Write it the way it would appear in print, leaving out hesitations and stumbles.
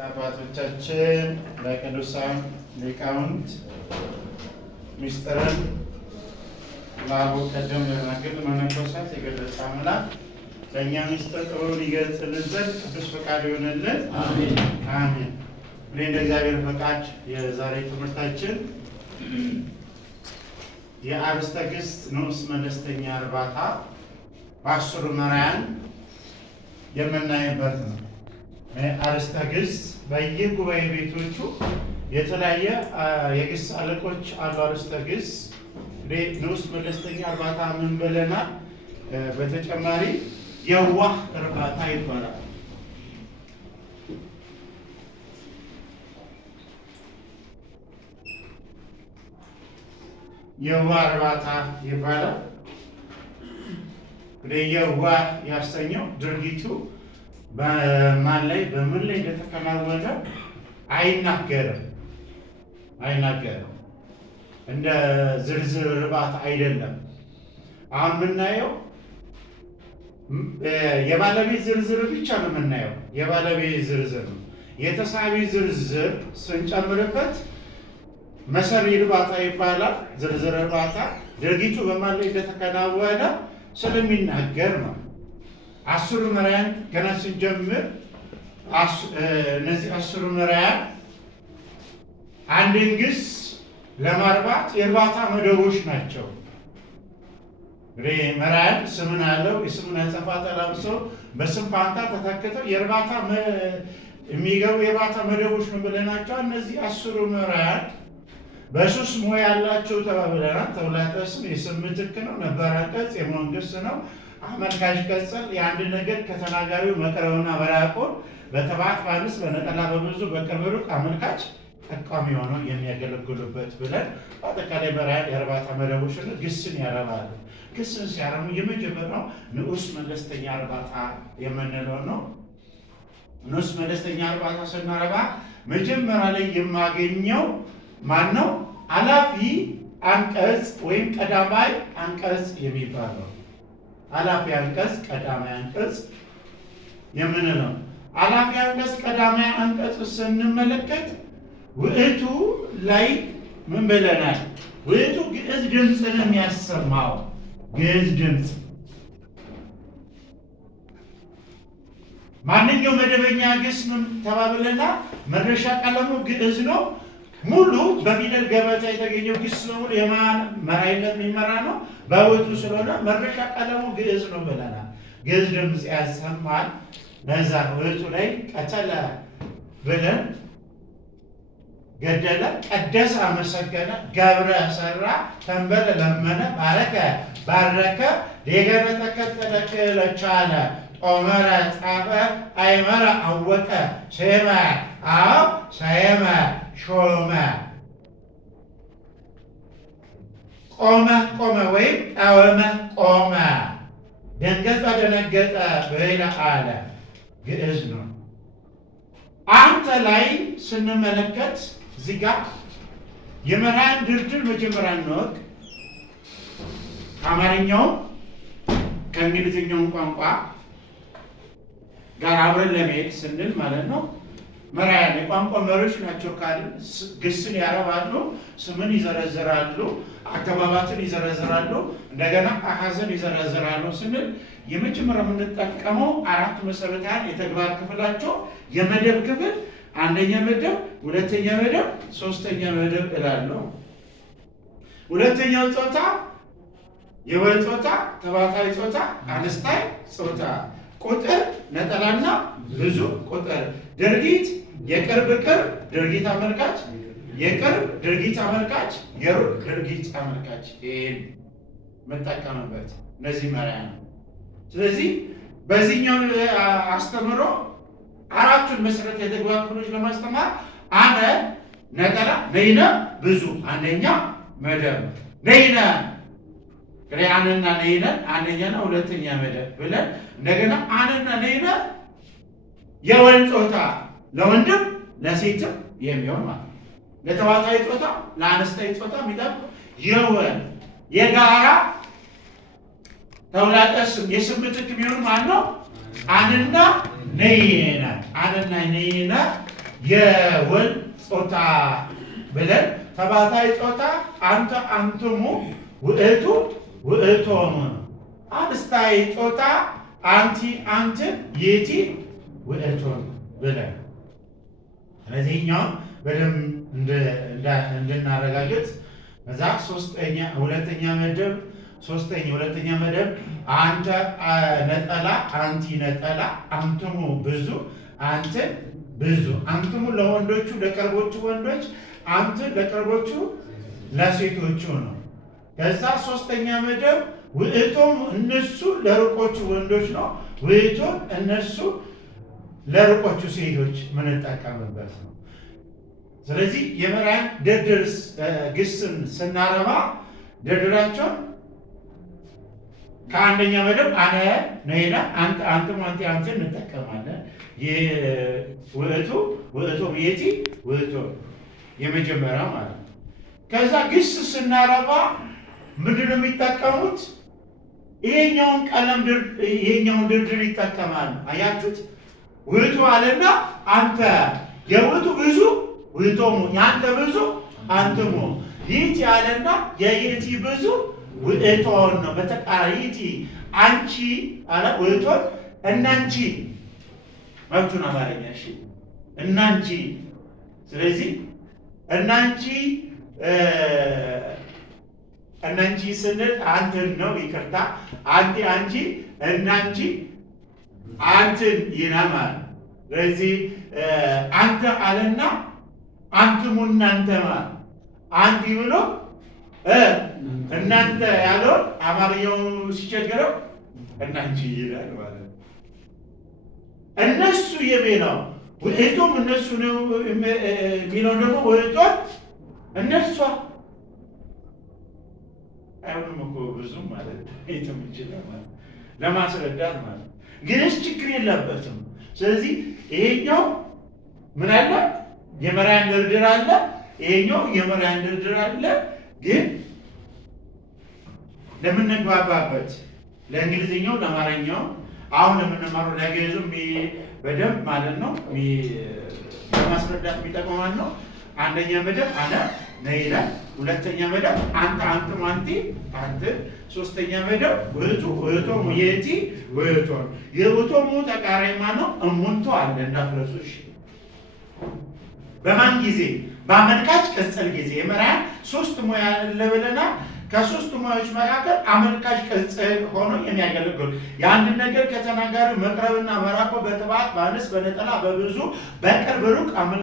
አባቶቻችን ለቅዱሳን ሊቃውንት ምስጢርን ለአበው ቀደም ለናግል መነኮሳት የገለጸ አምላክ ለእኛ ምስጢር ጥበቡን ይገልጽልን ዘንድ ቅዱስ ፈቃድ ይሆንልን። አሜን አሜን። እንደ እግዚአብሔር ፈቃድ የዛሬ ትምህርታችን የአርእስተ ግስ ንዑስ መለስተኛ እርባታ በአስሩ መራያን የምናይበት ነው። አርእስተ ግስ በየጉባኤ ቤቶቹ የተለያየ የግስ አለቆች አሉ። አርእስተ ግስ ንዑስ መለስተኛ እርባታ ምን ብለናል? በተጨማሪ የዋህ እርባታ ይባላል። የዋህ እርባታ ይባላል። የዋህ ያሰኘው ድርጊቱ በማን ላይ በምን ላይ እንደተከናወነ አይናገርም። እንደ ዝርዝር እርባታ አይደለም። አሁን የምናየው የባለቤት ዝርዝር ብቻ ነው የምናየው። የባለቤት ዝርዝር ነው። የተሳቢ ዝርዝር ስንጨምርበት መሰሪ እርባታ ይባላል። ዝርዝር እርባታ ድርጊቱ በማን ላይ እንደተከናወነ ስለሚናገር ነው። አስሩ መራያን ገና ስንጀምር እነዚህ አስሩ መራያን አንድን ግስ ለማርባት የእርባታ መደቦች ናቸው። መራያን ስምን አለው። የስምን አጸፋ ተላብሰው በስም ፋንታ ተተክተው የእርባታ የሚገቡ የእርባታ መደቦች ነው ብለናቸው። እነዚህ አስሩ መራያን በሶስት ሞ ያላቸው ተባብለናል። ተውላጠ ስም የስም ምትክ ነው። ነባር አንቀጽ የመሆን ግስ ነው። አመልካች ቅጽል የአንድ ነገር ከተናጋሪው መቅረብና መራቁን በተባት በአንስ በነጠላ በብዙ በቅርብ ሩቅ አመልካች ጠቋሚ ሆነው የሚያገለግሉበት ብለን በአጠቃላይ መራያን የእርባታ መደቦች ግስን ያረባሉ። ግስን ሲያረሙ የመጀመሪያው ንዑስ መለስተኛ እርባታ የምንለው ነው። ንዑስ መለስተኛ እርባታ ስናረባ መጀመሪያ ላይ የማገኘው ማን ነው? አላፊ አንቀጽ ወይም ቀዳማይ አንቀጽ የሚባለው አላፊ አንቀጽ ቀዳማይ አንቀጽ የምንለው። አላፊ አንቀጽ ቀዳማይ አንቀጽ ስንመለከት ውእቱ ላይ ምን ብለናል? ውእቱ ግዕዝ ድምፅን የሚያሰማው ግዕዝ ድምፅ ማንኛው መደበኛ ግስ ተባብለና መድረሻ ቀለሙ ግዕዝ ነው። ሙሉ በፊደል ገበታ የተገኘው ግስ በሙሉ የማን መራይነት የሚመራ ነው? በውእቱ ስለሆነ መድረሻ ቀለሙ ግዕዝ ነው ብለናል። ግዕዝ ድምፅ ያሰማል። ለዛ ውእቱ ላይ ቀተለ ብለን ገደለ፣ ቀደሰ፣ አመሰገነ፣ ገብረ ሰራ፣ ተንበለ ለመነ፣ ባረከ ባረከ፣ ሌገረ ተከተለ፣ ክህለ ቻለ፣ ጦመረ ጻፈ፣ አይመረ አወቀ፣ ሴመ አብ ሰየመ ሾመ፣ ቆመ ቆመ ወይም ቃወመ ቆመ፣ ደንገጸ ደነገጠ ብለ አለ ግዕዝ ነው። አንተ ላይ ስንመለከት እዚህ ጋር የመራያን ድርድር መጀመሪያ እንወቅ። ከአማርኛውም ከእንግሊዝኛውም ቋንቋ ጋር አብረን ለመሄድ ስንል ማለት ነው። መራያን የቋንቋ መሪዎች ናቸው ካልን ግስን ያረባሉ፣ ስምን ይዘረዝራሉ፣ አገባባትን ይዘረዝራሉ፣ እንደገና አሃዝን ይዘረዝራሉ ስንል የመጀመሪያ የምንጠቀመው አራት መሰረታዊ የተግባር ክፍላቸው የመደብ ክፍል አንደኛ መደብ፣ ሁለተኛ መደብ፣ ሶስተኛ መደብ እላለሁ። ሁለተኛው ጾታ የወል ጾታ፣ ተባታይ ጾታ፣ አንስታይ ጾታ፣ ቁጥር ነጠላና ብዙ ቁጥር፣ ድርጊት የቅርብ ድርጊት አመልካች፣ የቅርብ ድርጊት አመልካች፣ የሩቅ ድርጊት አመልካች። ይሄን መጠቀምበት እነዚህ መራያ ነው። ስለዚህ በዚህኛው አስተምሮ አራቱን መሰረት የተግባር ክፍሎች ለማስተማር አነ ነጠላ፣ ነይነ ብዙ አንደኛ መደብ፣ ነይነ አነና ነይነ አንደኛና ሁለተኛ መደብ ብለን እንደገና አነና ነይነ የወል ጾታ ለወንድም ለሴትም የሚሆን ማለት ነው። ለተዋታይ ጾታ ለአነስታይ ጾታ የሚጠቅም የወል የጋራ ተውላጠ ስም የስም ምትክ የሚሆን ማለት ነው። አንና ነይነ የወል ጾታ ብለን ተባታይ ጾታ አንተ አንትሙ ውእቱ ውእቶሙ ነው። አብስታይ ጾታ አንቲ አንትን የቲ ውእቶሙ ብለን ስለዚህኛው በደንብ እንድናረጋግጥ እዛ ሁለተኛ መደብ አንተ ነጠላ አንቲ ነጠላ አንትሙ ብዙ አንትን ብዙ አንትሙ ለወንዶቹ ለቅርቦቹ ወንዶች አንትን ለቅርቦቹ ለሴቶቹ ነው። ከዛ ሶስተኛ መደብ ውእቶም እነሱ ለሩቆቹ ወንዶች ነው። ውእቶም እነሱ ለሩቆቹ ሴቶች ምንጠቀምበት ነው። ስለዚህ የመራን ድርድር ግስን ስናረባ ድርድራቸውን ከአንደኛ መደብ አነ ነይና አንተ አንተም አንተ አንተ እንጠቀማለን። ውእቶም የቲ ውእቶም የመጀመሪያው ማለት ነው። ከዛ ግስ ስናረባ ምንድነው የሚጠቀሙት? ይሄኛውን ቀለም ይሄኛውን ድርድር ይጠቀማሉ። አያችሁት? ውእቱ አለና አንተ የውእቱ ብዙ ውእቶሙ ያንተ ብዙ አንትሙ ይእቲ አለና የይእቲ ብዙ ውእቶን ነው። በተቃራኒ ይእቲ አንቺ አለ ውእቶን እናንቺ መብቱን አማርኛ እሺ እናንቺ። ስለዚህ እናንቺ ስንል አንተን ነው። ይቅርታ አንቺ አንቺ እናንቺ አንተን ይናማል። ስለዚህ አንተ አለና አንትሙ እናንተ ማለት አንቺ ብሎ እናንተ ያለውን አማርኛው ሲቸገረው እናንቺ ይላል ማለት ነው። እነሱ የሚለው ውእቶም እነሱ ነው የሚለው ደግሞ ውእቶም እነርሷ አይሆንም እኮ ብዙም ማለት ነው ይችላል ማለት ለማስረዳት ማለት ግንስ ችግር የለበትም። ስለዚህ ይሄኛው ምን አለ የመራን ድርድር አለ፣ ይሄኛው የመራን ድርድር አለ። ግን ለምንግባባበት ለእንግሊዝኛው ለአማርኛው አሁን ለምንማረው ለግዕዙም በደንብ ማለት ነው ለማስረዳት የሚጠቅመው ነው። አንደኛ መደብ አነ ነይላ፣ ሁለተኛ መደብ አንተ አንትሙ አንቲ አንተ፣ ሶስተኛ መደብ ውእቱ ውእቶሙ የቲ ውእቶን። የውእቶሙ ተቃራኒ ማነው? እሙንቱ አለ እንዳትረሱሽ። በማን ጊዜ? በአመልካች ቅጽል ጊዜ። የመራን ሶስት ሙያ አለ ብለናል። ከሶስቱ ሙያዎች መካከል አመልካች ቅጽል ሆኖ የሚያገለግሉ የአንድ ነገር ከተናጋሪው መቅረብና መራቆ በጥባት በአንስ በነጠላ በብዙ በቅርብ ሩቅ